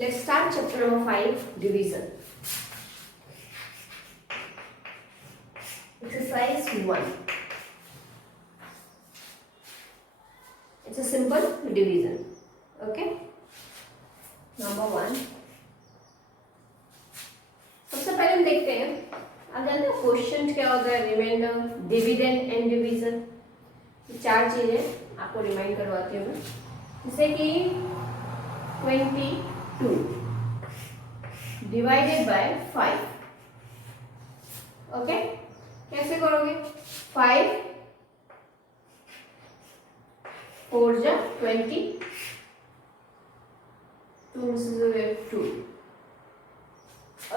Let's start chapter number 5, division. Exercise 1. It's a simple division. Okay. Number 1. सबसे पहले हम देखते हैं, आप जानते हो क्वेश्चन क्या होता है? रिमाइंडर, डिविडेंड एंड डिवीजन, ये चार चीजें आपको रिमाइंड करवाती हूँ मैं। जैसे कि 22 डिवाइडेड बाय 5। ओके, कैसे करोगे? 5 4 जा 20, 2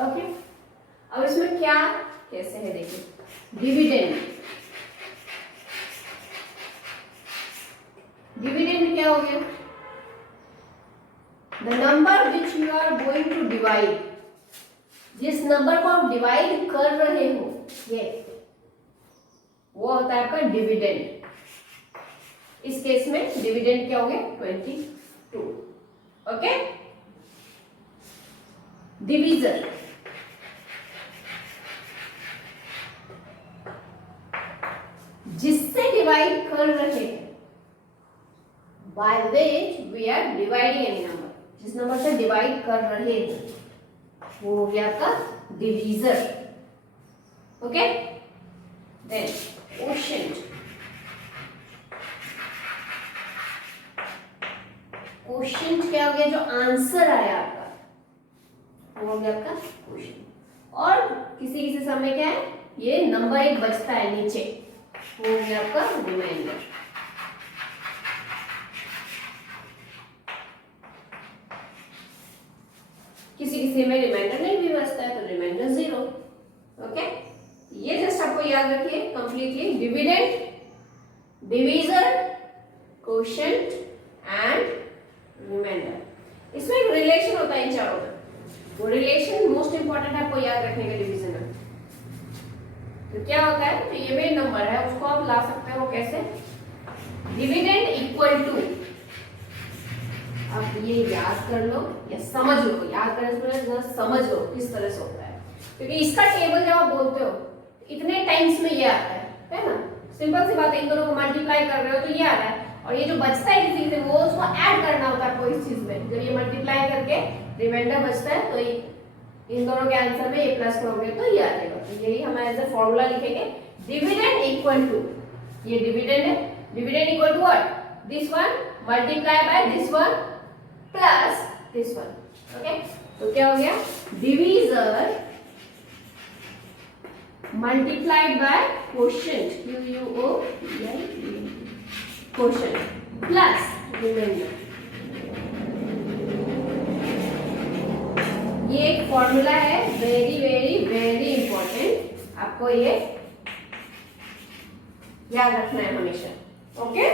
ओके। अब इसमें क्या कैसे है देखिए, डिविडेंड। डिविडेंड क्या हो गया? The number which you are going to divide, जिस नंबर को आप डिवाइड कर रहे हो ये वो होता है आपका डिविडेंड। इस केस में डिविडेंड क्या हो गया? 22। ओके। डिवीजन, जिससे डिवाइड कर रहे हैं, by which we are dividing any number, जिस नंबर से डिवाइड कर रहे हैं वो हो गया आपका divisor. Okay. Then quotient, quotient क्या हो गया? जो आंसर आया आपका वो हो गया आपका क्वोशिएंट। और किसी किसी समय क्या है, ये नंबर एक बचता है नीचे, वो हो गया आपका रिमाइंडर। किसी किसी में रिमाइंडर नहीं भी बचता है तो रिमाइंडर 0। ओके, ये जस्ट आपको याद रखिए completely. Dividend, divisor, quotient and remainder. इसमें एक रिलेशन होता है इन चारों में, वो रिलेशन मोस्ट इंपॉर्टेंट है आपको याद रखने का डिवीजन में। तो क्या होता है, तो ये मेन नंबर है उसको आप ला सकते हो कैसे? डिविडेंड इक्वल टू, आप ये याद कर लो या समझ लो, याद करने से पहले समझ लो किस तरह से होता है, क्योंकि इसका टेबल जब आप बोलते हो इतने टाइम्स में ये आता है ना? सिंपल सी बात है, इन दोनों को मल्टीप्लाई कर रहे हो तो ये आ रहा है, और ये जो बचता है किसी से वो उसको ऐड करना होता है कोई चीज में। जब ये मल्टीप्लाई करके रिमाइंडर बचता है तो इन दोनों के आंसर में ये प्लस करोगे तो ये आ जाएगा। तो यही हम एज अ फॉर्मूला लिखेंगे, डिविडेंड इक्वल टू, ये डिविडेंड है, dividend equal to what? This one multiply by this one plus this one. Okay, तो क्या हो गया? Divisor multiplied by quotient, quotient plus remainder. ये एक फॉर्मूला है, वेरी वेरी वेरी इंपॉर्टेंट, आपको ये याद रखना है हमेशा। ओके,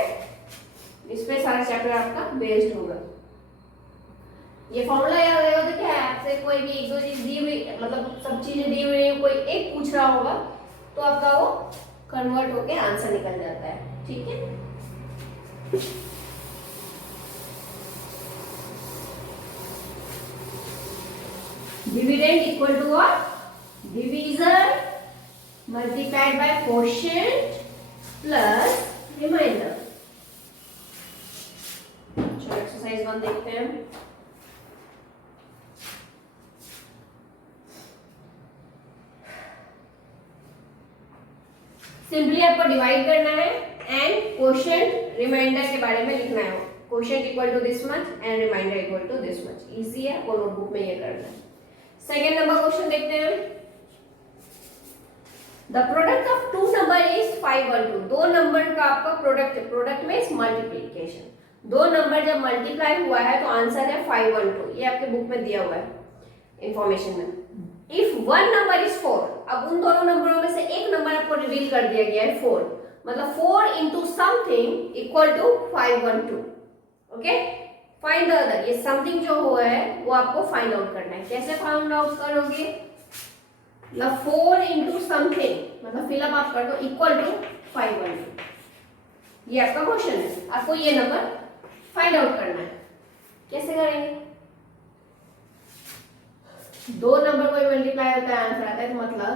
इस पे सारा चैप्टर आपका बेस्ड होगा। ये फॉर्मूला याद रहेगा तो क्या है, आपसे कोई भी एक दो चीज दी हुई, मतलब सब चीजें दी हुई है, कोई एक पूछ रहा होगा तो आपका वो कन्वर्ट होके आंसर निकल जाता है। ठीक है, dividend equal to what? Divisor multiplied by quotient plus remainder. चलो एक्सरसाइज 1 देखते हैं। सिंपली आपको डिवाइड करना है एंड क्वोशिएंट रिमाइंडर के बारे में लिखना है। Quotient equal to this much and remainder equal to this much. Easy है, आपको नोटबुक में ये करना है। सेकेंड नंबर क्वेश्चन देखते हैं। The product of two number is 5 और 2। दो नंबर का आपका प्रोडक्ट है, प्रोडक्ट में मल्टीप्लिकेशन। दो नंबर जब मल्टीप्लाई हुआ है तो आंसर है 5 और 2। ये आपके बुक में दिया हुआ है इंफॉर्मेशन में। इफ वन नंबर इज 4, अब उन दोनों नंबरों में से एक नंबर आपको रिवील कर दिया गया है 4, मतलब 4 इंटू समथिंग इक्वल टू 5 और 2। Okay, find the other. ये समथिंग जो हुआ है वो आपको फाइंड आउट करना है। कैसे फाइंड आउट करोगे? मतलब 4 इंटू समथिंग, मतलब फिलअप आप कर दो इक्वल टू 5 और 2। ये आपका क्वेश्चन है, आपको ये नंबर फाइंड आउट करना है। कैसे करेंगे? दो नंबर कोई मल्टीप्लाई होता है आंसर आता है, तो मतलब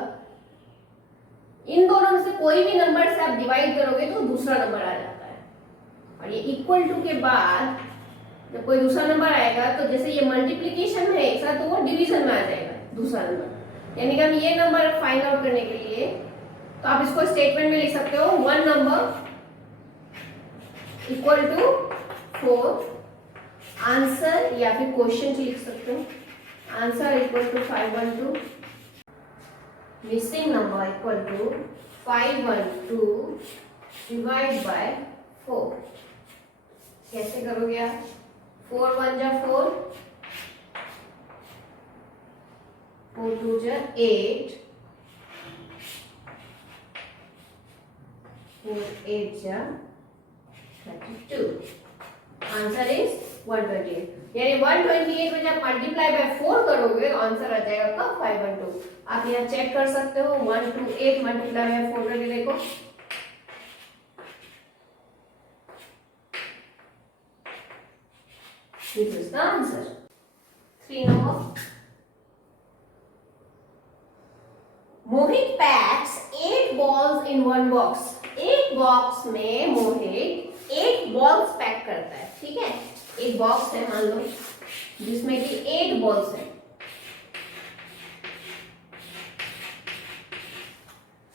इन दोनों में से कोई भी नंबर से आप डिवाइड करोगे तो दूसरा नंबर आ जाता है। और ये इक्वल टू के बाद जब कोई दूसरा नंबर आएगा तो जैसे ये मल्टीप्लिकेशन है एक साथ, तो वो डिवीजन में आ जाएगा दूसरा नंबर। यानी कि हम ये नंबर फाइंड आउट करने के लिए तो आप इसको स्टेटमेंट में लिख सकते हो, one number equal to 4, answer या फिर क्वेश्चन लिख सकते हो, answer equal to 512, missing number equal to 512 divide by 4। कैसे करोगे आप? 4 1 जा 4, 4 2 जा 8, 4 8 जा 32, आंसर इज 128। यानी 128 में जब मल्टीप्लाई बाय 4 करोगे तो आंसर आ जाएगा आपका 512। आप यहाँ चेक कर सकते हो, 128 मल्टीप्लाई बाय 4 करके देखो, this is the answer। 3 number, Mohit PACS 8 balls in one box। एक बॉक्स में मोहित 8 बॉल्स पैक करता है, ठीक है। एक बॉक्स है मान लो जिसमें कि 8 बॉल्स है,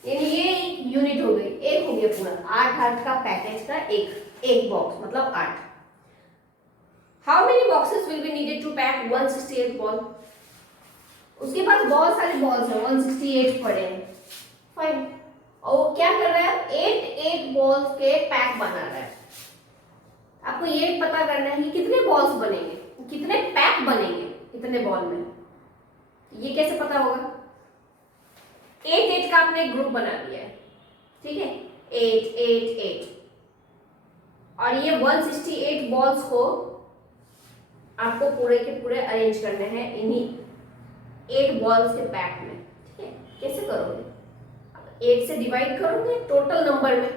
यानी ये एक यूनिट हो गई, एक हो गया पूरा 8 का पैकेज का एक बॉक्स मतलब 8। How many boxes will be needed to pack 168 ball? उसके पास बहुत सारे बॉल्स हैं, 168 पड़े हैं, फाइन। और वो क्या कर रहा है? 8 बॉल्स के पैक बना रहा है। आपको ये पता करना है कि कितने बॉल्स बनेंगे, कितने पैक बनेंगे इतने बॉल में। ये कैसे पता होगा? 8 का आपने एक ग्रुप बना दिया है, ठीक है, 8 और ये 168 बॉल्स को आपको पूरे के पूरे अरेंज करने हैं इन्हीं 8 बॉल्स के पैक में, ठीक है। कैसे करोगे? 8 से डिवाइड करोगे टोटल नंबर में,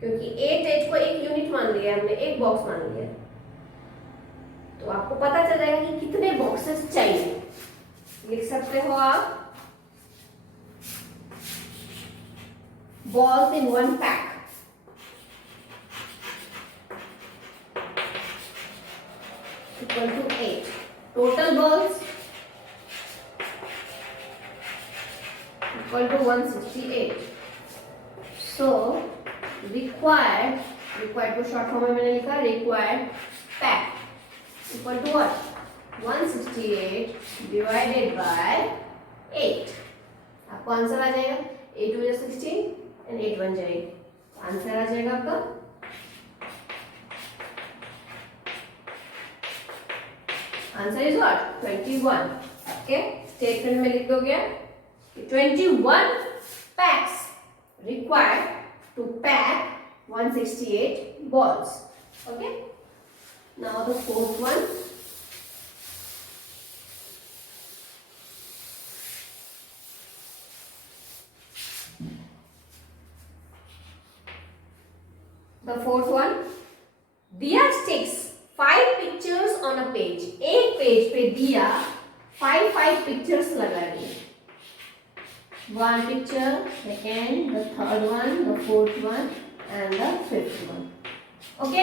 क्योंकि 8 को एक यूनिट मान लिया हमने, एक बॉक्स मान लिया, तो आपको पता चल जाएगा कि कितने बॉक्सेस चाहिए। लिख सकते हो आप, balls in one pack equal to 8, total balls equal to 168। so required को शॉर्ट फॉर्म में मैंने लिखा required pack equal to what? 168 divided by 8। आपको आंसर आ जाएगा 8 2 16 and 8 1 जाएगी, आंसर आ जाएगा आपका answer is what? 21। Okay, statement में लिख दोगे 21 packs required to pack 168 balls। Okay, now the fourth one, the fourth one, Diya sticks 5 pictures on a page। एक पेज पे दिया 5 पिक्चर्स लगा रही है, 1 picture, second, the third one, the fourth one and the fifth one। Okay,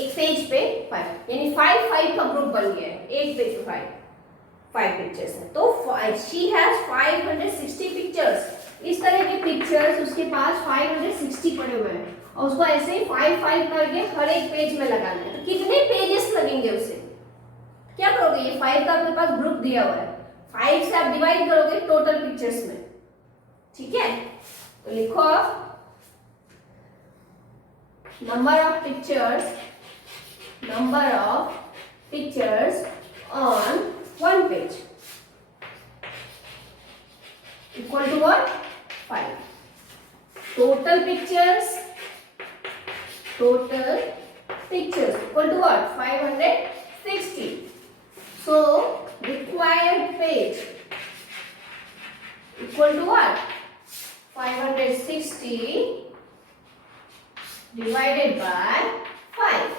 एक page पे 5, यानी 5 का ग्रुप बन गया है, एक पेज पे 5 पिक्चर्स है, तो she has 560 पिक्चर्स। इस तरह के पिक्चर्स उसके पास 560 पड़े हुए हैं, और उसको ऐसे ही 5 करके हर एक पेज में लगाना है। तो कितने पेजेस लगेंगे उसे? क्या करोगे? ये 5 का आपके पास ग्रुप दिया हुआ है, 5 से आप डिवाइड करोगे टोटल पिक्चर्स में, ठीक है। तो लिखो number of pictures on 1 page equal to what? 5। total pictures equal to what? 560। so required page equal to what? 560 divided by 5।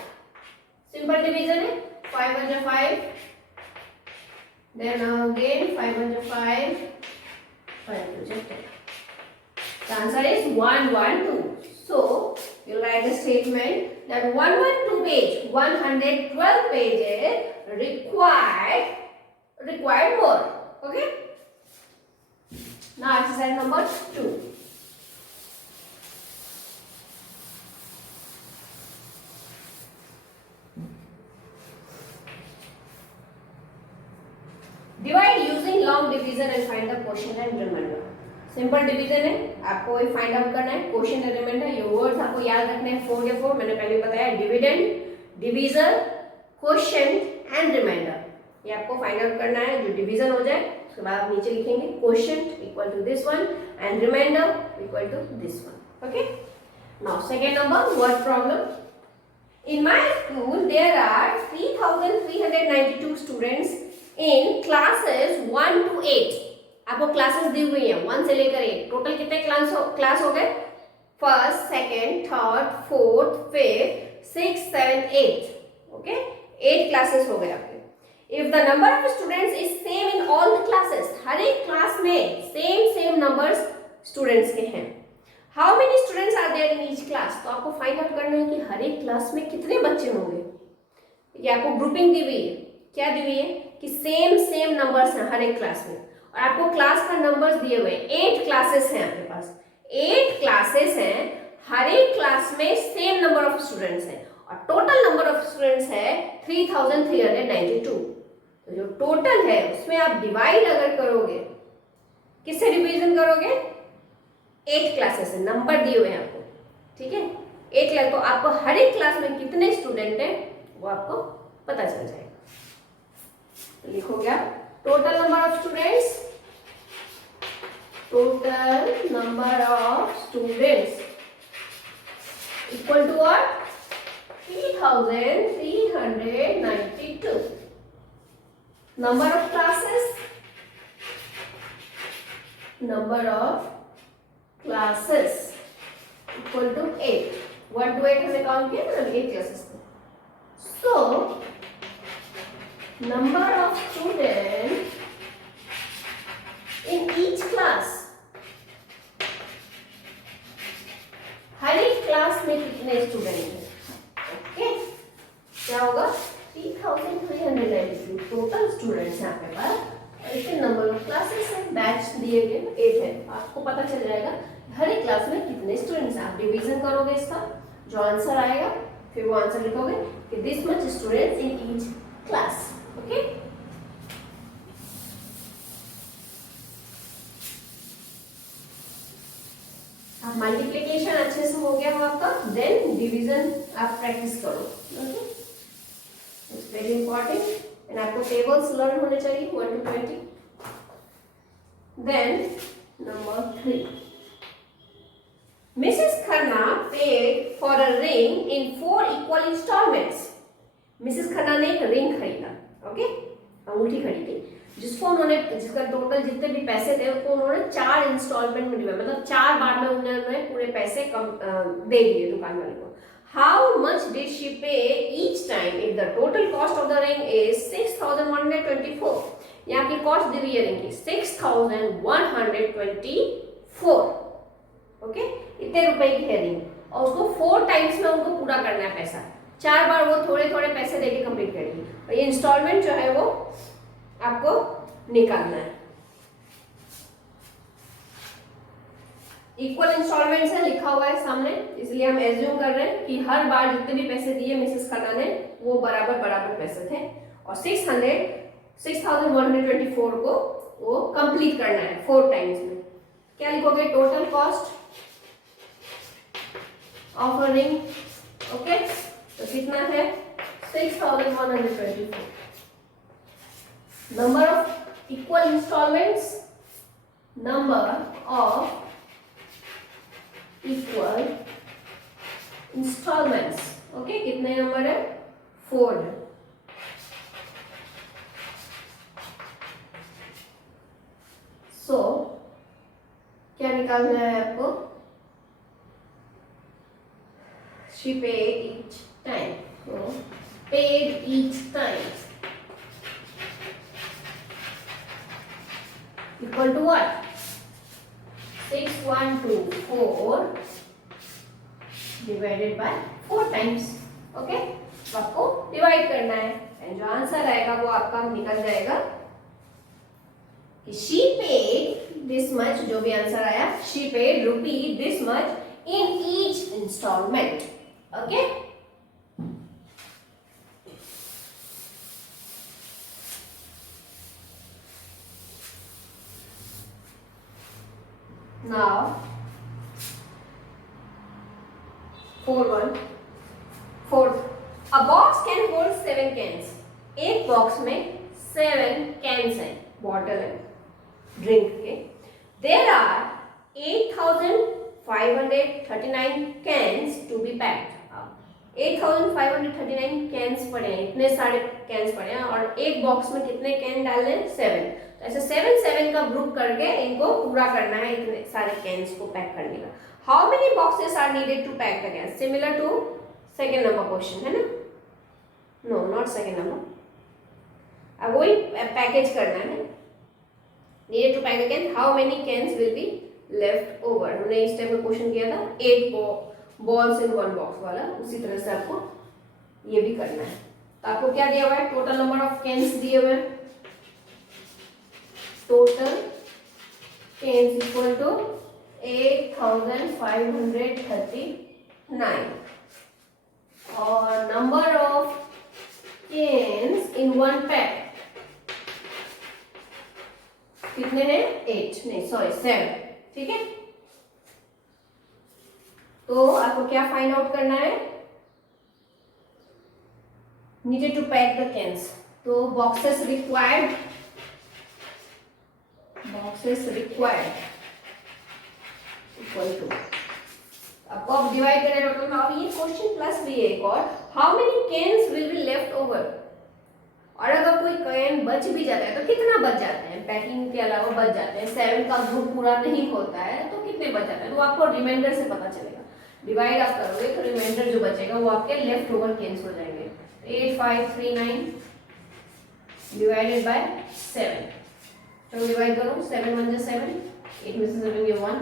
Simple division है, 5 1 जा 5, Then again 5 1 5, 5 2 10. The answer is 112. So you write the statement that 112 page, 112 pages required more. Okay. Now exercise number 2. Divide using long division and find the quotient and remainder. Simple division है, आपको वही find out करना है, quotient और reminder. ये words आपको याद रखने हैं 4 के 4, मैंने पहले बताया, dividend, division, quotient and remainder. ये आपको फाइंड आउट करना है। जो डिवीजन हो जाए उसके बाद आप नीचे लिखेंगे quotient equal to this one and remainder equal to this one. Okay, now second number, word problem. In my school there are 3392 students in classes 1 to 8. आपको क्लासेस दी हुई है 1 से लेकर 8। टोटल कितने क्लास हो गए? First, second, third, fourth, fifth, 6, 7, 8। Okay, 8 classes हो गए आपके। If the number of students is same in all the classes, हर एक क्लास में सेम नंबर्स स्टूडेंट्स के हैं। How many students are there in each class, तो आपको फाइंड आउट करना है कि हर एक क्लास में कितने बच्चे होंगे। ये आपको ग्रुपिंग दी हुई है, क्या दी हुई है कि सेम नंबर्स हैं हर एक क्लास में, और आपको क्लास का नंबर्स दिए हुए हैं। 8 क्लासेस हैं आपके पास, 8 क्लासेस हैं, हर एक क्लास में सेम नंबर ऑफ स्टूडेंट्स हैं, और टोटल नंबर ऑफ स्टूडेंट्स है 3392। तो जो टोटल है उसमें आप डिवाइड अगर करोगे, किससे डिवीजन करोगे? 8 क्लासेस है, नंबर दिए हुए हैं आपको, ठीक है। 8 क्लास, तो आपको हर एक क्लास में कितने स्टूडेंट हैं वो आपको पता चल जाएगा। तो लिखोगे आप total number of students, total number of students equal to what? 3392। Number of classes, number of classes equal to 8। 1 to 8 हमने काउंट किया ना, 8 classes. So number of student in each class, हर एक क्लास में कितने स्टूडेंट हैं? Okay, क्या होगा? 3392 टोटल स्टूडेंट्स हैं आपके पास, और इसके नंबर ऑफ क्लासेस हैं, बैच दिए गए 8 है। आपको पता चल जाएगा हर एक क्लास में कितने स्टूडेंट्स हैं। आप डिवीजन करोगे इसका, जो आंसर आएगा फिर वो आंसर लिखोगे कि this much students in each class. Okay, आप मल्टीप्लिकेशन अच्छे से हो गया हो आपका, देन डिवीजन आप प्रैक्टिस करो। Okay, it's very important, and आपको टेबल्स लर्न होने चाहिए 1 to 20। Then number 3, Mrs. Khanna paid for a ring in 4 equal installments. Mrs. Khanna ने एक रिंग खरीदा, ओके, अंगूठी खरीदी, जिसका टोटल जितने भी पैसे थे उसको उन्होंने 4 इंस्टॉलमेंट में दिया, मतलब 4 बार में उन्होंने पूरे पैसे दे दिए दुकान वाले को। How much did she pay each time if the total cost of the ring is 6124? यहाँ की कॉस्ट दी हुई है रिंग की 6124। ओके, इतने रुपए की है रिंग, और उसको 4 टाइम्स में उनको पूरा करना है पैसा। 4 बार वो थोड़े थोड़े पैसे देके कंप्लीट करेगी, और ये इंस्टॉलमेंट जो है वो आपको निकालना है। इक्वल इंस्टॉलमेंट्स है लिखा हुआ है सामने, इसलिए हम एज्यूम कर रहे हैं कि हर बार जितने भी पैसे दिए मिसेस खन्ना ने वो बराबर पैसे थे, और 6124 को वो कंप्लीट करना है 4 टाइम्स में। क्या लिखोगे? Total cost of a ring. Okay, तो कितना है? 6124। Number of equal installments, number of equal installments. Okay, कितने नंबर है? 4 है। सो क्या निकालना है आपको? She paid each time. So paid each time equal to what 6124 divided by 4 times. Okay, तो आपको डिवाइड करना है एंड जो आंसर आएगा वो आपका निकल जाएगा कि शी पेड दिस मच, जो भी आंसर आया she paid rupee this much in each installment. Okay, now 4 a box can hold 7 cans। एक बॉक्स में 7 कैंस हैं, बॉटल है ड्रिंक के। There are 8539 cans to be packed. 8539 cans पड़े हैं, इतने सारे कैंस पड़े हैं और एक बॉक्स में कितने कैन डालने हैं 7। तो ऐसे 7 का ग्रुप करके इनको पूरा करना है, इतने सारे कैंस को पैक करने का। How many boxes are needed to pack the cans, similar to second number question है ना। नो नॉट सेकेंड नंबर, अब वही पैकेज करना है। Needed to pack the can, how many cans will be left over. हमने इस type का question किया था 8 बॉल्स इन 1 बॉक्स वाला, उसी तरह से आपको ये भी करना है। तो आपको क्या दिया हुआ है, टोटल नंबर ऑफ कैंस दिए हुए हैं, टोटल कैंस इक्वल टू 8539 और number of cans in 1 pack कितने हैं 7। ठीक है, तो आपको क्या फाइंड आउट करना है, needed to pack the cans. तो बॉक्सेस रिक्वायर्ड इक्वल टू, आपको अब डिवाइड करना है टोटल में। अब ये क्वेश्चन प्लस भी है एक और, how many cans will be left over. और अगर कोई कैन बच भी जाता है तो कितना बच जाते हैं, पैकिंग के अलावा बच जाते हैं, 7 का ग्रुप पूरा नहीं होता है तो कितने बच जाते हैं, तो आपको रिमाइंडर से पता चलेगा। डिवाइड आप करोगे तो रिमाइंडर जो बचेगा वो आपके लेफ्ट ओवर कैंस हो जाएंगे। 8539 डिवाइडेड बाय 7, चलो डिवाइड करो, 7 1 जा 7, 8 में से 7 गया 1,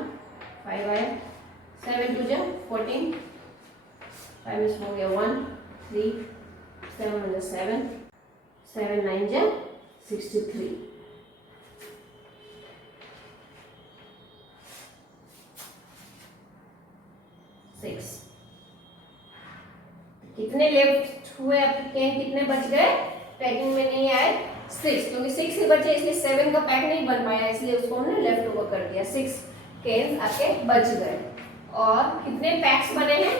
5 आया, 7 2 जा 14, 5 में से हो गया 1 3, 7 1 जा 7, 7 9 जा 63। कितने लेफ्ट हुए आपके कैन, कितने बच गए, पैकिंग में नहीं आए 6, क्योंकि 6 ही बचे इसलिए 7 का पैक नहीं बन पाया, इसलिए उसको हमने लेफ्ट ओवर कर दिया। 6 कैन आपके बच गए और कितने पैक्स बने हैं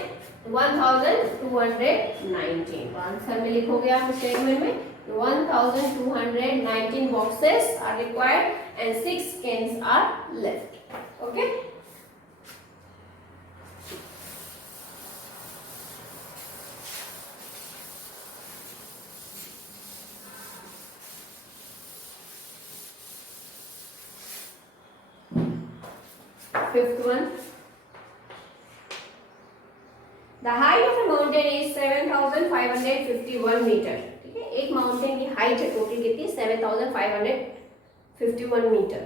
1219। आंसर में लिखोगे आप स्टेटमेंट में 1219 boxes are required and 6 cans are left. Okay. Fifth one. The height of a mountain is 7551 meter. ठीक है, एक माउंटेन की हाइट है टोटल कितनी 7551 metre.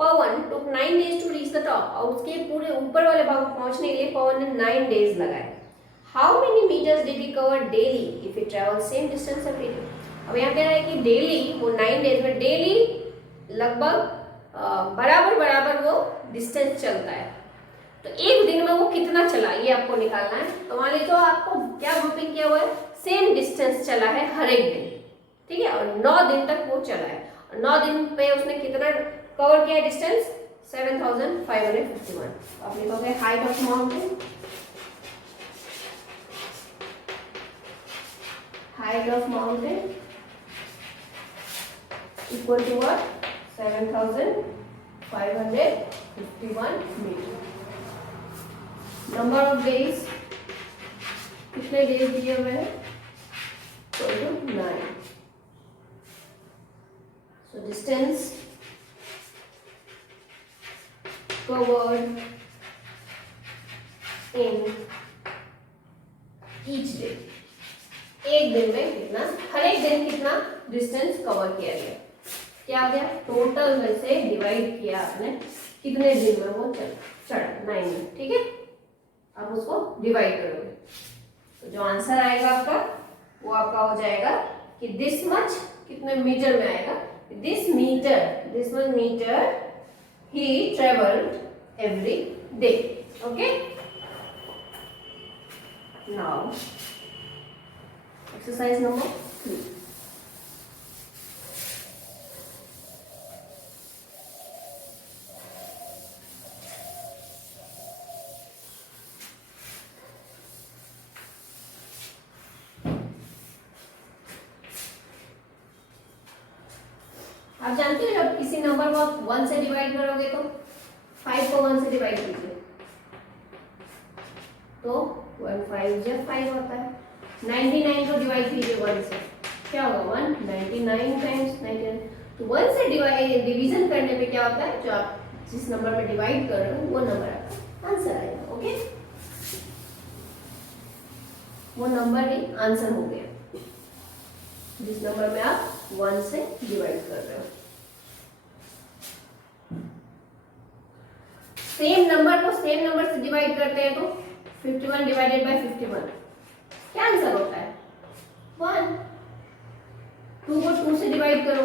Pawan took 9 days to reach the top, और उसके पूरे ऊपर वाले भाग को पहुंचने के लिए पवन ने 9 days लगाए। How many meters did he cover daily if he traveled same distance every day? अब यहाँ कह रहा है कि डेली वो 9 days में डेली लगभग बराबर वो डिस्टेंस चलता है, तो एक दिन में वो कितना चला ये आपको निकालना है। तो मान लीजिए आपको क्या ग्रुपिंग किया हुआ है, सेम डिस्टेंस चला है हर एक दिन, ठीक है, और 9 दिन तक वो चला है और 9 दिन पे उसने कितना कवर किया है डिस्टेंस 7551। आप लिखोगे height of mountain, equal to what 7551 meter. Number of days, कितने डेज दिए हुए हैं 9। So distance covered in each day, एक दिन में कितना, हर एक दिन कितना डिस्टेंस कवर किया गया। क्या आ गया, टोटल में से डिवाइड किया आपने कितने दिन में वो चढ़ा 9 में, ठीक है। अब उसको डिवाइड करोगे तो जो आंसर आएगा आपका वो आपका हो जाएगा कि दिस मच कितने मीटर में आएगा, दिस मच मीटर ही travelled every day. Okay, now exercise number 3। आप जानते हो जब किसी नंबर को आप 1 से डिवाइड करोगे तो 5 को 1 से डिवाइड कीजिए तो 1 5 जब 5 होता है। 99 को डिवाइड कीजिए 1 से, क्या होगा 199 टाइम्स 99। तो 1 से डिवीजन करने पे क्या होता है, जो आप जिस नंबर में डिवाइड कर रहे हो वो नंबर आपका आंसर आएगा। ओके, वो नंबर ही आंसर हो गया जिस नंबर में आप 1 से डिवाइड कर रहे हो। सेम नंबर को सेम नंबर से डिवाइड करते हैं तो 51 डिवाइडेड बाय 51 क्या आंसर होता है 1। 2 को 2 से डिवाइड करो,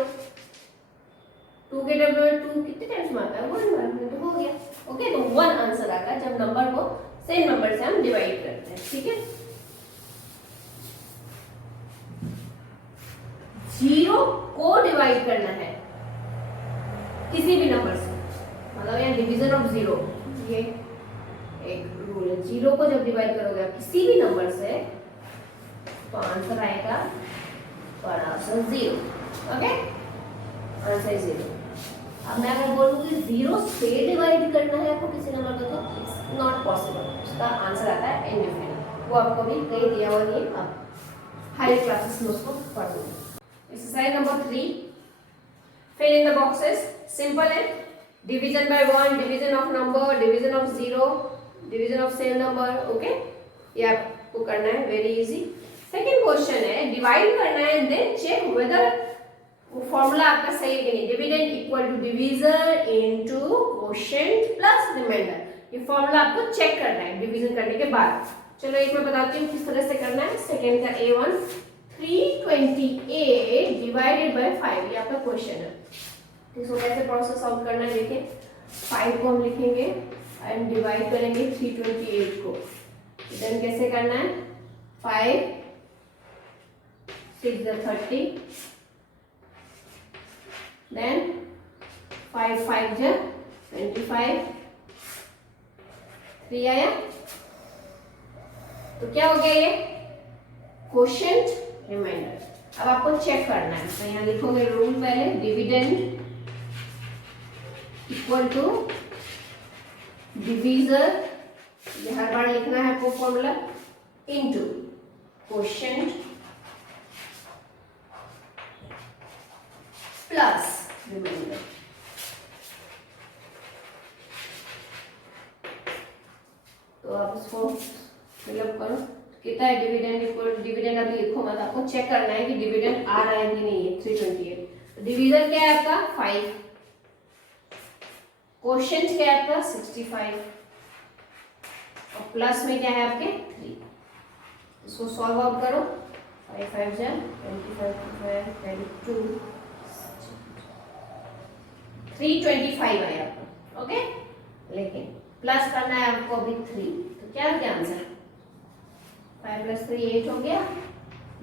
2 के डबल 2 कितने टाइम्स में आता है 1 बार में, तो हो गया। ओके, तो 1 आंसर आता है जब नंबर को सेम नंबर से हम डिवाइड करते हैं, ठीक है। 0 को डिवाइड करना है किसी भी नंबर से, मतलब यहाँ डिवीजन ऑफ 0, ये एक रूल है। 0 को जब डिवाइड करोगे आप किसी भी नंबर से तो आंसर आएगा पर आंसर 0। Okay, answer 0। अब मैं अगर बोलूंगी 0 से डिवाइड करना है आपको किसी नंबर को तो इट्स नॉट पॉसिबल, उसका आंसर आता है इनडिफिनिट। वो आपको भी कहीं दिया हुआ नहीं, आप हायर क्लासेस में उसको पढ़ोगे। Exercise number 3, fill in the boxes. Simple है, division by 1, division of number, division of 0, division of same number. Okay, ये आपको करना है, very easy. Second question है, divide करना है and then check whether वो फॉर्मूला आपका सही है कि नहीं। Dividend equal to divisor into quotient plus remainder, ये फॉर्मूला आपको चेक करना है डिवीजन करने के बाद। चलो एक मैं बताती हूँ किस तरह से करना है। सेकेंड का A1 328 डिवाइडेड बाय 5, ये आपका क्वेश्चन है। इसको कैसे प्रोसेस सॉल्व करना है देखिए। 5 को हम लिखेंगे एंड डिवाइड करेंगे 328 को, देन कैसे करना है 5 6 30, देन 5 5 25, 3 आया तो क्या हो गया ये क्वोशिएंट रिमाइंडर। अब आपको चेक करना है, तो यहाँ लिखोगे रूल पहले, डिविडेंड इक्वल टू डिवीजर, ये हर बार लिखना है आपको formula, into quotient plus remainder. तो आप इसको फिलअप करो, कितना है डिविडेंड इक्वल, डिविडेंड अभी लिखो मत, आपको चेक करना है कि डिविडेंड आ रहा है कि नहीं है 328। तो डिवीजन क्या है आपका 5, क्वोशिएंट क्या है आपका 65 और प्लस में क्या है आपके 3। इसको सॉल्व आउट करो, 5 5 22 325 है आपका। ओके, लेकिन प्लस करना है आपको अभी 3, तो क्या है आंसर 5 + 3 8 हो गया।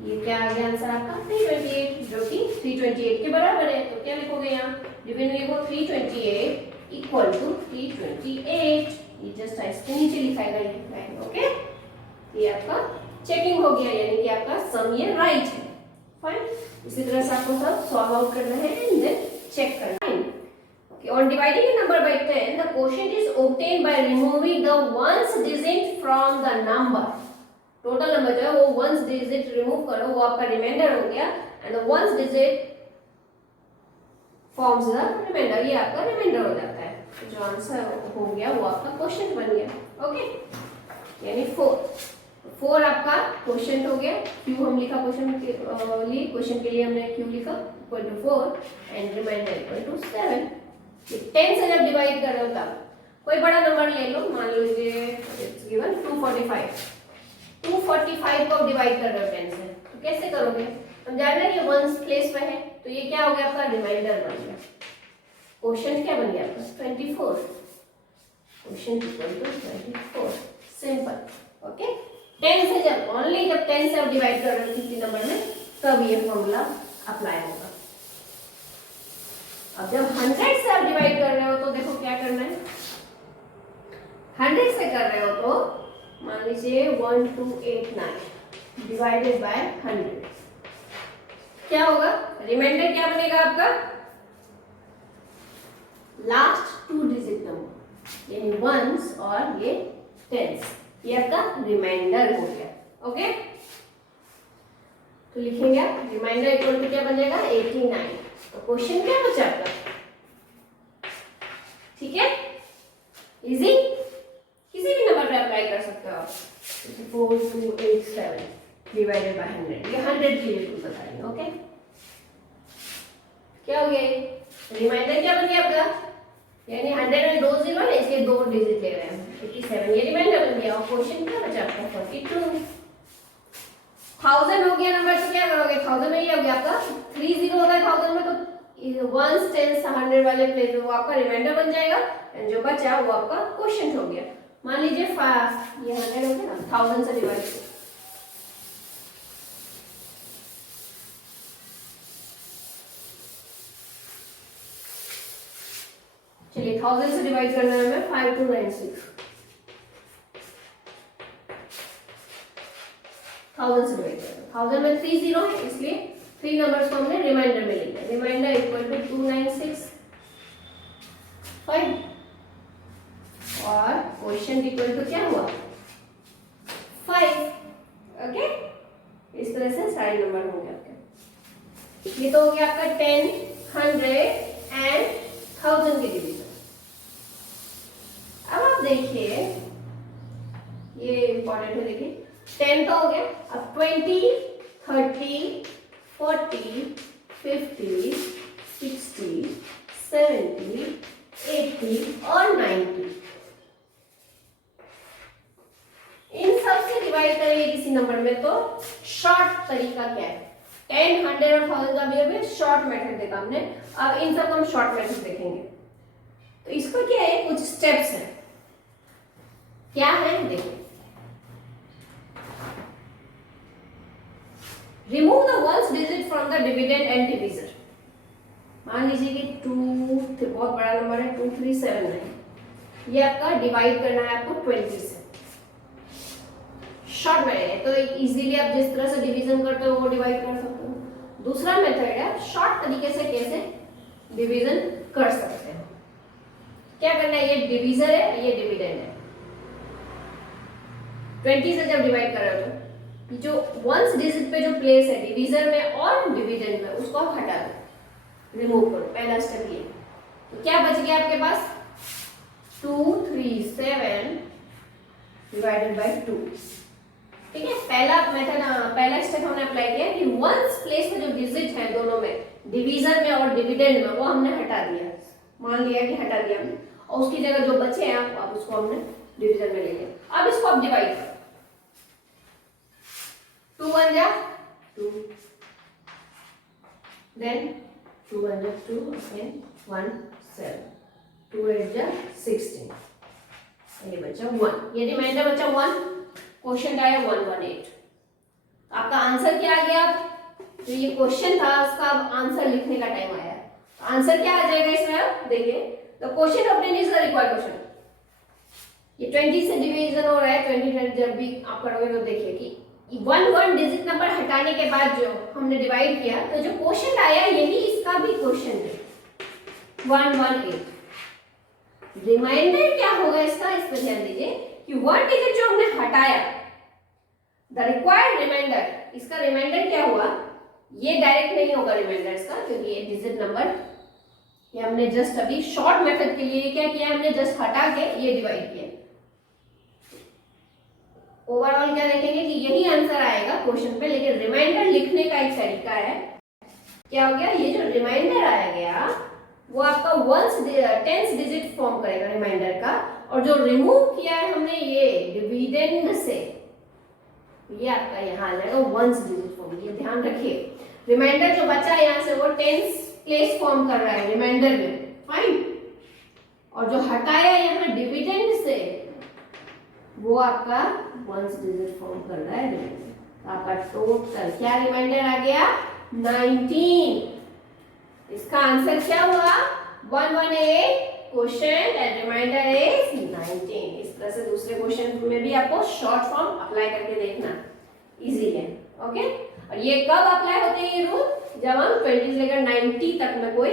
ये क्या आ गया आंसर आपका 328, जो कि 328 के बराबर है। तो क्या लिखोगे यहाँ डिविडेंड लिखो 328 इक्वल टू 328, ये जस्ट इसके नीचे लिखा है। ओके, ये आपका चेकिंग हो गया, यानी कि आपका सम ये राइट है। फाइन, इसी तरह से आपको सब सॉल्व आउट करना है एंड देन चेक करना है। Okay, on dividing a number by 10, the quotient is obtained by removing the ones digit from the number. Total number जो है वो वंस डिजिट रिमूव करो, वो आपका रिमाइंडर हो गया, and the ones digit forms the remainder, ये आपका रिमाइंडर हो जाता है। तो जो आंसर हो गया वो आपका क्वेश्चन बन गया। ओके, यानी 4 4 आपका क्वेश्चन हो गया, क्यू हम लिखा क्वेश्चन के लिए हमने क्यू लिखा equal to 4 and remainder equal to 7। 10 से जब डिवाइड कर रहे हो तब कोई बड़ा नंबर ले लो, मान लीजिए इट्स गिवन 245। 245 को डिवाइड कर रहे हो 10 से, तो कैसे करोगे? हम जान रहे हैं ये वंस प्लेस में है, तो ये क्या हो गया आपका रिमाइंडर बन गया। क्वेश्चन क्या बन गया आपका 24, question equal to 24, simple. Okay, 10 से जब ओनली जब 10 से आप डिवाइड कर रहे हो किसी नंबर में तब ये फॉर्मूला अप्लाई होगा। अब जब 100 से आप डिवाइड कर रहे हो तो देखो क्या करना है। 100 से कर रहे हो तो मान लीजिए 1289 डिवाइडेड बाय 100, क्या होगा? रिमाइंडर क्या बनेगा आपका? लास्ट 2 डिजिट नंबर, यानी वंस और ये टेंस, ये आपका रिमाइंडर हो गया। ओके, तो लिखेंगे आप रिमाइंडर इक्वल टू क्या बन जाएगा 89। तो क्वेश्चन क्या बचा आपका? ठीक है, इजी, किसी भी नंबर पे अप्लाई कर सकते हो आप। 4287 डिवाइडेड बाय 100, ये 100 की वैल्यू बता रही है। ओके, क्या हो गया? रिमाइंडर क्या बन गया आपका? यानी 100 में 2 जीरो है इसलिए 2 डिजिट ले रहे हैं 87, ये रिमाइंडर बन गया। और क्वेश्चन क्या बचा आपका 42। 1000 हो गया नंबर, तो क्या करोगे? 1000 में ये हो गया आपका 30 होता है 1000 में, तो वंस टेंस 100 वाले प्लेस में वो आपका रिमाइंडर बन जाएगा एंड जो बचा वो आपका क्वेश्चन हो गया। मान लीजिए ये 100 हो गया ना, 1000 से डिवाइड करो, चलिए 1000 से डिवाइड करना है हमें 5296। 1000 से डिवाइड करना, 1000 में 3 जीरो है इसलिए 3 नंबर्स को हमने रिमाइंडर में लिखा है। रिमाइंडर इक्वल टू 2965 और क्वेश्चन इक्वल टू क्या हुआ 5। ओके, इस तरह से सारे नंबर होंगे आपके। ये तो हो गया आपका 10, 100 एंड 1000 के डिवीजन। अब आप देखिए, ये इंपॉर्टेंट है, देखिए 10 तो हो गया, अब 20, 30, 40, 50, 60, 70, 80 और 90, इन सब से डिवाइड करेंगे किसी नंबर में तो शॉर्ट तरीका क्या है? 10, 100 और 1000 का भी अभी शॉर्ट मेथड देखा हमने, अब इन सब को हम शॉर्ट मेथड देखेंगे। तो इसका क्या है, कुछ स्टेप्स हैं, क्या है देखिए। Remove the ones digit from the dividend and divisor. मान लीजिए कि 2 बहुत बड़ा नंबर है 2379, ये आपका डिवाइड करना है आपको 20 से। शॉर्ट मेथड है तो इजीली आप जिस तरह से डिवीजन करते हो वो डिवाइड कर सकते हो। दूसरा मेथड है शॉर्ट तरीके से कैसे डिवीजन कर सकते हैं। क्या करना है, ये डिवीजर है ये डिविडेंड है, 20 से जब डिवाइड कर रहे हो तो जो वंस डिजिट पे जो प्लेस है डिवीजर में और डिविडेंड में उसको आप हटा दो, रिमूव करो, पहला स्टेप ये। तो क्या बच गया आपके पास 237 डिवाइडेड बाय 2। ठीक है, पहला मेथड, पहला स्टेप हमने अप्लाई किया कि वंस प्लेस में जो डिजिट है दोनों में डिवीजर में और डिविडेंड में वो हमने हटा दिया, मान लिया कि हटा दिया हमने, और उसकी जगह जो बचे हैं आप उसको हमने डिवीजर में ले लिया। अब इसको आप डिवाइड करो, 2 1 जा 2, देन 2 1 जा 2, again 1 7, 2 8 जा 16, ये बचा 1, ये रिमाइंडर बचा 1, क्वेश्चन आया 118। आपका आंसर क्या आ गया? जो ये क्वेश्चन था उसका अब आंसर लिखने का टाइम आया। आंसर क्या आ जाएगा इसमें, आप देखिए the question obtain is the required question. ये 20 से डिवीजन हो रहा है, 20 जब भी आप करोगे तो देखिए कि 1 डिजिट नंबर हटाने के बाद जो हमने डिवाइड किया तो जो क्वेश्चन आया यही इसका भी क्वेश्चन है 118। रिमाइंडर क्या होगा इसका, इस पर ध्यान दीजिए कि 1 डिजिट जो हमने हटाया द रिक्वायर्ड रिमाइंडर, इसका रिमाइंडर क्या हुआ, ये डायरेक्ट नहीं होगा रिमाइंडर इसका क्योंकि ये डिजिट नंबर ये हमने जस्ट अभी शॉर्ट मेथड के लिए क्या किया, हमने जस्ट हटा के ये डिवाइड किया। ओवरऑल क्या देखेंगे कि यही आंसर आएगा क्वेश्चन पे, लेकिन रिमाइंडर लिखने का एक तरीका है। क्या हो गया, ये जो रिमाइंडर आया गया वो आपका टेंस डिजिट फॉर्म करेगा रिमाइंडर का, और जो रिमूव किया है हमने ये डिविडेंड से, ये आपका यहाँ आ जाएगा वंस डिजिट फॉर्म। ये ध्यान रखिए, रिमाइंडर जो बचा है यहाँ से वो टेंस प्लेस फॉर्म कर रहा है रिमाइंडर में, फाइन। और जो हटाया यहाँ डिविडेंड से वो आपका वंस डिजिट फॉर्म कर रहा है रिमाइंडर। आपका टोटल क्या रिमाइंडर आ गया, 19। इसका आंसर क्या हुआ, 118 क्वेश्चन एंड रिमाइंडर इज 19। इस तरह से दूसरे क्वेश्चन में भी आपको शॉर्ट फॉर्म अप्लाई करके देखना, इजी है। ओके, और ये कब अप्लाई होते हैं ये रूल, जब हम 20 से लेकर 90 तक में कोई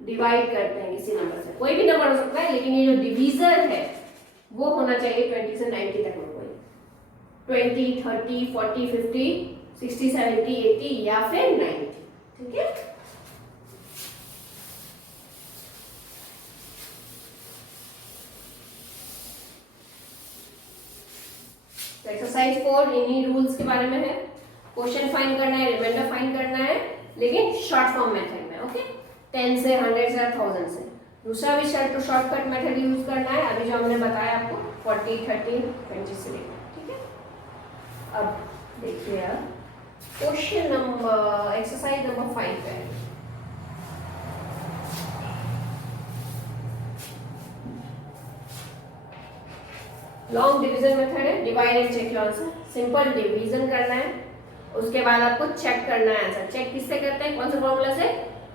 डिवाइड करते हैं किसी नंबर से। कोई भी नंबर हो सकता है, लेकिन ये जो डिवीजर है वो होना चाहिए 20 से 90 तक में, कोई 20, 30, 40, 50, 60, 70, 80 या फिर 90। ठीक है, एक्सरसाइज 4 इन्हीं रूल्स के बारे में है। क्वेश्चन फाइंड करना है, रिमाइंडर फाइंड करना है, लेकिन शॉर्ट फॉर्म मेथड में। ओके, 10 से 100 से 1000 से। दूसरा भी शॉर्टकट मेथड यूज करना है, अभी जो हमने बताया आपको 40, 30, 20 से लेकर। ठीक है, अब देखिए आप क्वेश्चन नंबर एक्सरसाइज नंबर 5 है। लॉन्ग डिवीजन मेथड है, divide and check your answer. Simple division करना है, उसके बाद आपको चेक करना है आंसर। चेक किससे करते हैं, कौन से फॉर्मूला से,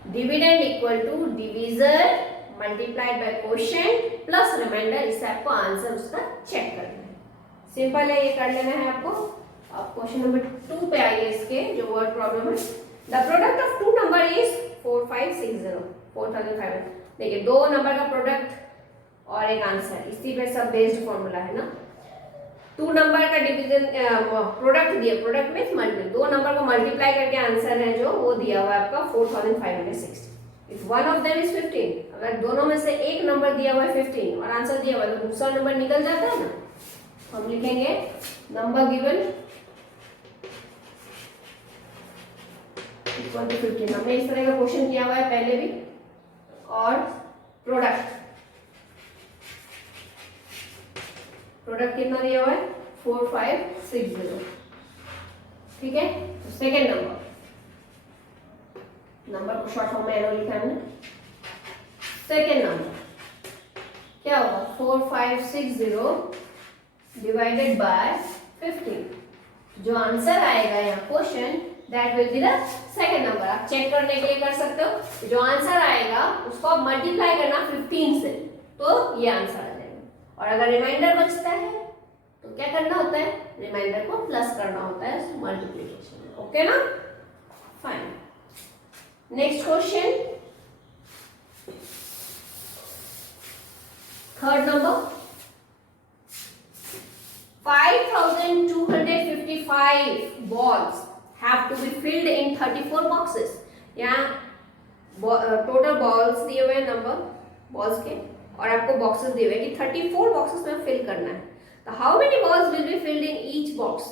dividend equal to divisor multiplied by quotient plus remainder. इससे आपको आंसर उसका चेक करना है। सिंपल है, ये कर लेना है आपको। अब क्वेश्चन नंबर 2 पे आइए, इसके जो वर्ड प्रॉब्लम है। The product of two number is 4560, 4500। देखिए, दो नंबर का प्रोडक्ट और एक आंसर, इसी पे सब बेस्ड फॉर्मूला है ना। टू नंबर का डिवीजन प्रोडक्ट दिया, प्रोडक्ट मींस मल्टीप्लाई, दो नंबर को मल्टीप्लाई करके आंसर है जो वो दिया हुआ है आपका 4560। If one of them is 15, अगर दोनों में से एक नंबर दिया हुआ है 15 और आंसर दिया हुआ है तो दूसरा नंबर निकल जाता है ना। हम लिखेंगे नंबर गिवन इक्वल टू 15। हमने इस तरह का क्वेश्चन किया हुआ है पहले भी। और प्रोडक्ट कितना दिया हुआ है, 4560। ठीक है, तो सेकेंड नंबर को शॉर्ट फॉर्म में एरो लिखा है हमने। सेकेंड नंबर क्या होगा, 4560 डिवाइडेड बाय 15। जो आंसर आएगा यहाँ question, that will be the second number. आप चेक करने के लिए कर सकते हो, जो आंसर आएगा उसको आप मल्टीप्लाई करना 15 से, तो ये आंसर आ जाएगा। और अगर रिमाइंडर बचता है तो क्या करना होता है, रिमाइंडर को प्लस करना होता है मल्टीप्लिकेशन में। ओके ना, fine. Next question, third number, 5255 balls have to be filled in 34 boxes। यहाँ टोटल बॉल्स दिए हुए हैं, नंबर बॉल्स के, और आपको बॉक्सेस दिए हुए हैं कि 34 बॉक्सेस में फिल करना है। तो how many balls will be filled in each box,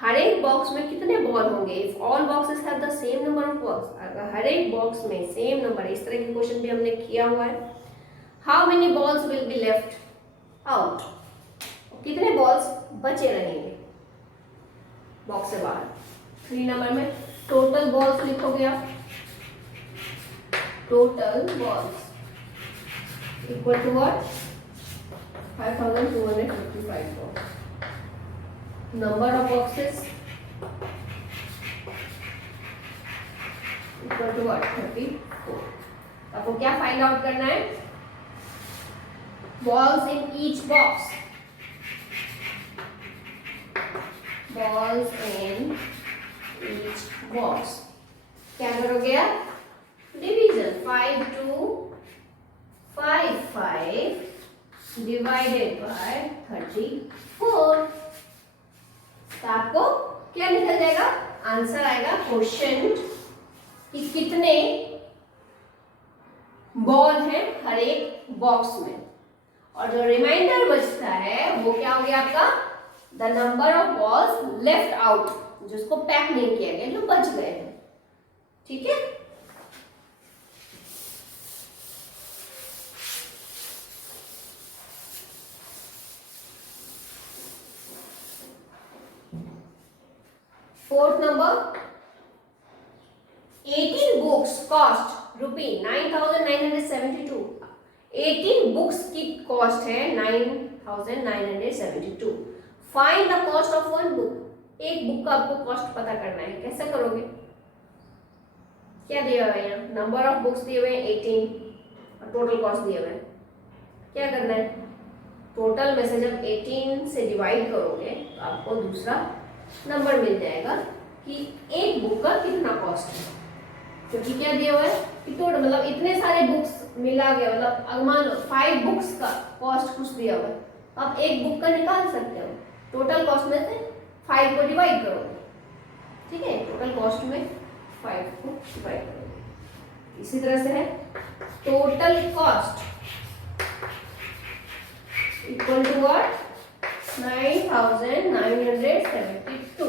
हर एक बॉक्स में कितने बॉल होंगे। If all boxes have the same number of balls, अगर हर एक बॉक्स में सेम नंबर, इस तरह के क्वेश्चन भी हमने किया हुआ है। How many balls will be left out, कितने बॉल्स बचे रहेंगे बॉक्स से बाहर। 3 नंबर में टोटल बॉल्स लिखोगे आप, total balls equal to what, 5255 balls। Number of boxes equal to what, 34। आपको क्या फाइंड आउट करना है, balls in each box, balls in each box। क्या करोगे आप, डिवीजन 5 to 55 डिवाइडेड बाय 34। तो आपको क्या निकल जाएगा, आंसर आएगा क्वेश्चन कि कितने बॉल है हर एक बॉक्स में, और जो रिमाइंडर बचता है वो क्या हो गया आपका the number of balls left out, जिसको पैक नहीं किया गया, जो बच गए हैं। ठीक है, fourth number, 18 books cost ₹9,972। 18 books की कॉस्ट है 9,972। Find the cost of one book. एक बुक का आपको कॉस्ट पता करना है, कैसे करोगे? क्या दिया हुआ है यहाँ? नंबर ऑफ बुक्स दिए हुए हैं 18 और टोटल कॉस्ट दिए हुए हैं। क्या करना है? टोटल में से जब 18 से डिवाइड करोगे तो आपको दूसरा नंबर मिल जाएगा कि एक बुक का कितना कॉस्ट है। क्योंकि क्या दिया हुआ है कि टोटल मतलब इतने सारे बुक्स मिला गया, मतलब अनुमान 5 बुक्स का कॉस्ट कुछ दिया हुआ है, आप एक बुक का निकाल सकते हो। टोटल कॉस्ट में से 5 को डिवाइड करोगे, ठीक है, टोटल कॉस्ट में 5 को डिवाइड करोगे। इसी तरह से है total cost equal to what? 9,972।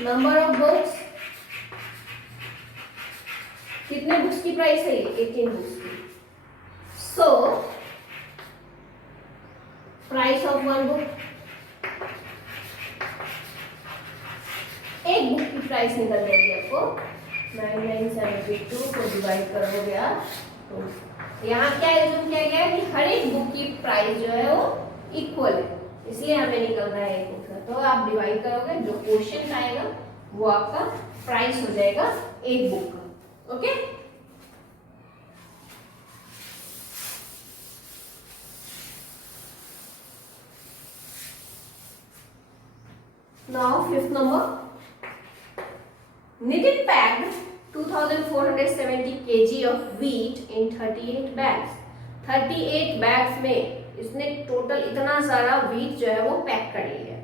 Number of books, कितने बुक्स की प्राइस है? 18 बुक्स की। So price of one book, एक बुक की प्राइस निकल जाएगी आपको 9,972 को डिवाइड करोगे आप तो यहाँ क्या एज्यूम किया गया है कि हर एक बुक की प्राइस जो है वो इक्वल है, इसलिए हमें निकल रहा है एक बुक का। तो आप डिवाइड करोगे, जो क्वेश्चन आएगा वो आपका प्राइस हो जाएगा एक बुक का। Okay, now fifth number, Nitin packed 2,470 kg of wheat in 38 bags। 38 bags में इसने टोटल इतना सारा wheat जो है वो पैक कर लिया है।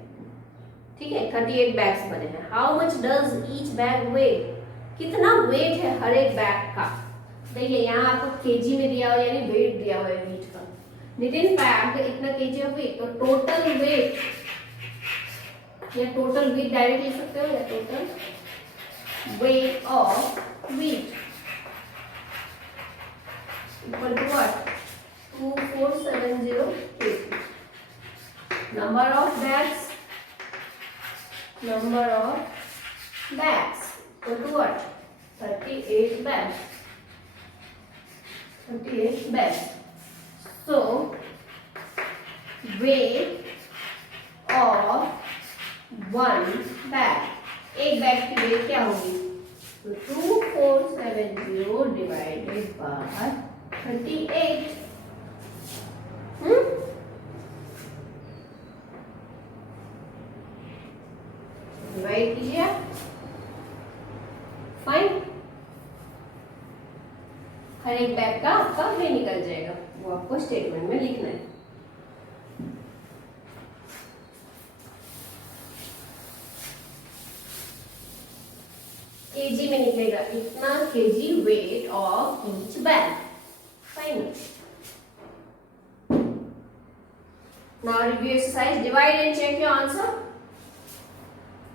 ठीक है, 38 bags बने हैं। How much does each bag weigh? कितना वेट है हर एक बैग का? देखिए यहाँ आपको केजी में दिया हुआ, यानी वेट दिया हुआ है wheat का। Nitin packed इतना केजी ऑफ wheat, तो टोटल वेट या टोटल wheat डायरेक्ट लिख सकते हो, या total weight of wheat equal to what? 2,470 kg. Number of bags equal to what? 38 bags. 38 bags. So weight of one bag, एक bag की wait क्या होगी? तो 2,470 डिवाइडेड बाय 38। डिवाइड कीजिए आप, फाइन। हर एक बैग का आपका वे निकल जाएगा, वो आपको स्टेटमेंट में लिखना है। केजी में निकलेगा, इतना KG weight of each bag. Fine. Now review exercise, divide and check your answer.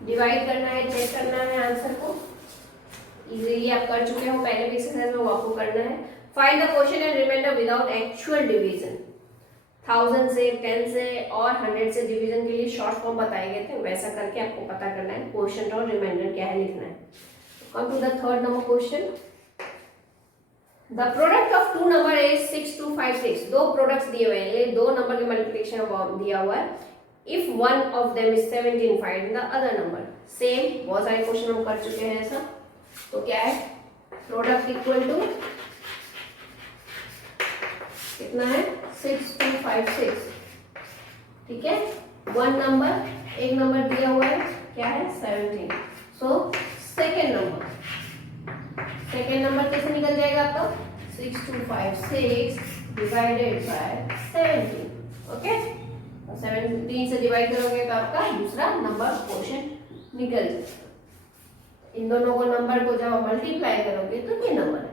Divide करना है, चेक करना है आंसर को। इजीली आप कर चुके हो पहले भी एक्सरसाइज में, वो आपको करना है। Find the question and remainder without actual division. 1000 से, 10 से और 100 से डिवीजन के लिए शॉर्ट फॉर्म बताए गए थे, वैसा करके आपको पता करना है क्वेश्चन और रिमाइंडर क्या है लिखना है। Come to the third number question. The product of two number is 6256. दो products दिए हुए हैं, ये दो नंबर के मल्टीप्लिकेशन दिया हुआ है। If one of them is 17, find the other number. Same, बहुत सारे क्वेश्चन हम कर चुके हैं ऐसा। तो क्या है? प्रोडक्ट इक्वल टू कितना है? 6256। ठीक है, वन नंबर, एक नंबर दिया हुआ है, क्या है? 17। सो सेकेंड नंबर कैसे निकल जाएगा आपका? 6256 डिवाइडेड बाय 17। ओके, 17 से डिवाइड करोगे तो आपका दूसरा नंबर क्वेश्चन निकल जाएगा। इन दोनों को नंबर को जब मल्टीप्लाई करोगे तो ये नंबर है।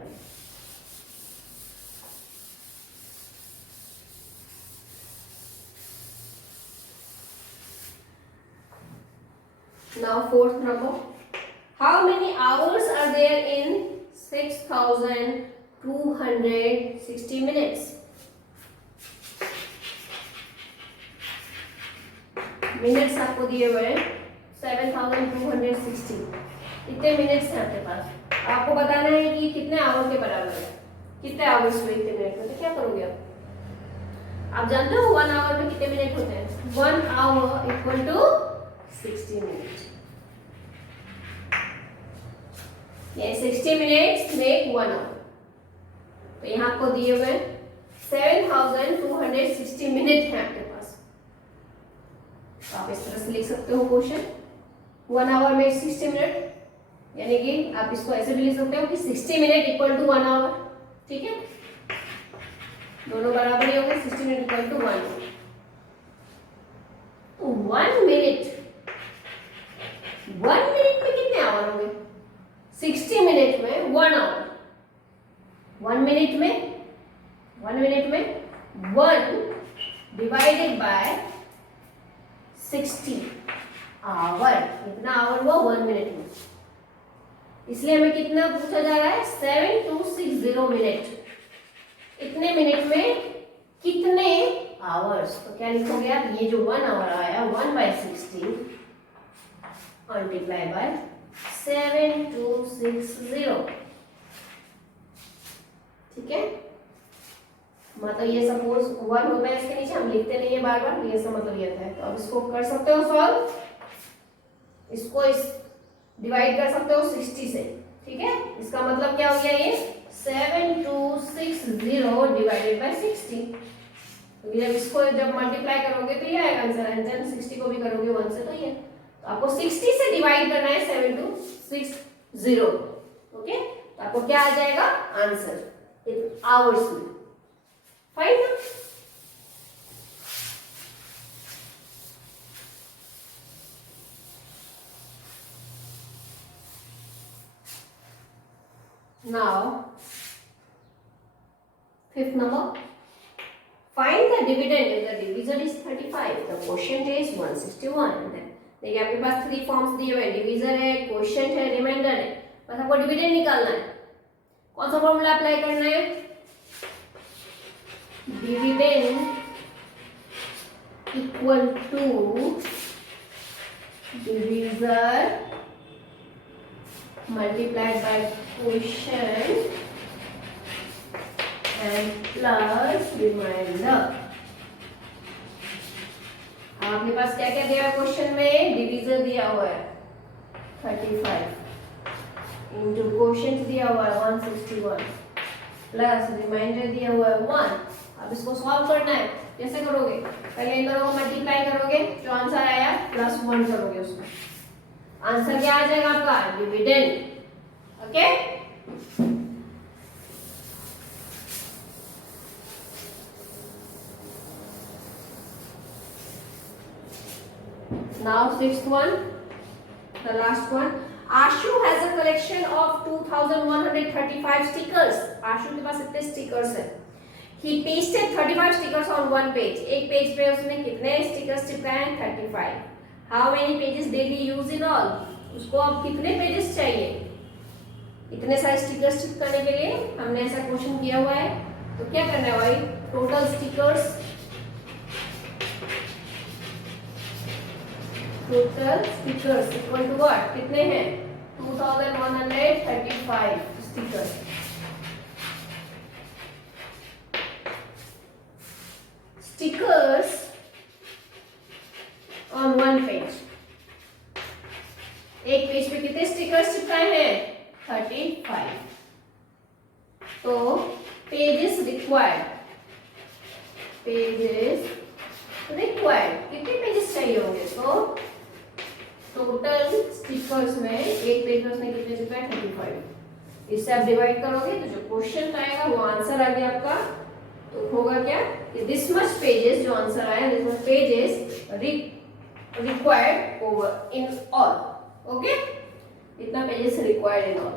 Now fourth number. How many hours are there in 6,260 minutes? Minutes आपको दिए हुए हैं 7,260. इतने मिनट्स हैं आपके पास. आपको बताना है कि कितने आवर के बराबर है, कितने आवर्स में इतने मिनट में. तो क्या करोगे आप जानते हो 1 आवर में कितने मिनट होते हैं? 1 आवर इक्वल टू 60 मिनट. ये 60 मिनट्स मेक 1 आवर. तो यहाँ आपको दिए हुए 7,260 मिनट है आपके पास. तो आप इस तरह से लिख सकते हो क्वेश्चन. 1 आवर में 60 मिनट, यानी कि आप इसको ऐसे भी लिख सकते हो कि 60 मिनट इक्वल टू 1 आवर. ठीक है, दोनों बराबर ही होंगे. 60 मिनट इक्वल टू 1 आवर. तो 1 मिनट में कितने आवर होंगे? 60 मिनट में 1 आवर. 1 मिनट में 1 डिवाइडेड बाय 60 आवर. कितना आवर हुआ 1 मिनट में? इसलिए हमें कितना पूछा जा रहा है? 7260 मिनट. इतने मिनट में कितने आवर्स? तो क्या लिखोगे आप? ये जो 1 आवर आया 1/60 मल्टीप्लाई बाय 7260. ठीक है, मतलब ये सपोज 1 होता है इसके नीचे, हम लिखते नहीं है बार बार, ये सब मतलब ये था. तो अब इसको कर सकते हो सॉल्व. इसको इस डिवाइड कर सकते हो 60 से. ठीक है, इसका मतलब क्या हो गया? ये 7260 डिवाइडेड बाय 60. तो जब इसको जब मल्टीप्लाई करोगे तो ये आएगा आंसर. एंड 60 को भी करोगे 1 से तो ये. तो आपको 60 से डिवाइड करना है 7260. ओके, तो आपको क्या आ जाएगा आंसर इन आवर्स में. फाइन ना? Now, fifth number. Find the dividend if the divisor is 35. The quotient is 161. देखिए आपके पास 3 फॉर्म्स दिए हुए हैं. डिवीजर है, क्वोशिएंट है, रिमाइंडर है. बस आपको डिविडेंड निकालना है. कौन सा फॉर्मूला अप्लाई करना है? Dividend equal to divisor multiplied by quotient and plus remainder. आपके पास क्या क्या दिया है क्वेश्चन में? डिवीजर दिया हुआ है 35 इंटू क्वोशिएंट दिया हुआ है 161 प्लस रिमाइंडर दिया हुआ है 1. अब इसको सॉल्व करना है. कैसे करोगे? पहले इन दोनों को मल्टीप्लाई करोगे, जो आंसर आया +1 करोगे उसमें. आंसर क्या आ जाएगा आपका? Dividend. Okay, now sixth one, the last one. Ashu has a collection of 2135 stickers. Ashu के पास इतने स्टिकर्स है. He pasted 35 stickers on one page. एक पेज पे उसने कितने स्टिकर्स चिपकाए हैं? 35. How many pages did he use in all? उसको अब कितने पेजेस चाहिए इतने सारे स्टिकर्स चिपकाने के लिए? हमने ऐसा क्वेश्चन किया हुआ है. तो क्या करना है भाई? Total stickers equal to what? कितने हैं? 2135 stickers. Stickers on one page. एक पेज पे कितने स्टिकर्स चिपकाए हैं? 35. तो पेजेस रिक्वायर्ड कितने पेजेस चाहिए होंगे? तो टोटल स्टिकर्स में एक पेज में उसने कितने चिपकाए? 35. इससे आप डिवाइड करोगे तो जो क्वेश्चन आएगा वो आंसर आ गया आपका. तो होगा क्या कि दिस मच पेजेस, जो आंसर आया this much pages required over in all. Okay, इतना पेजेस रिक्वायर्ड इन ऑल.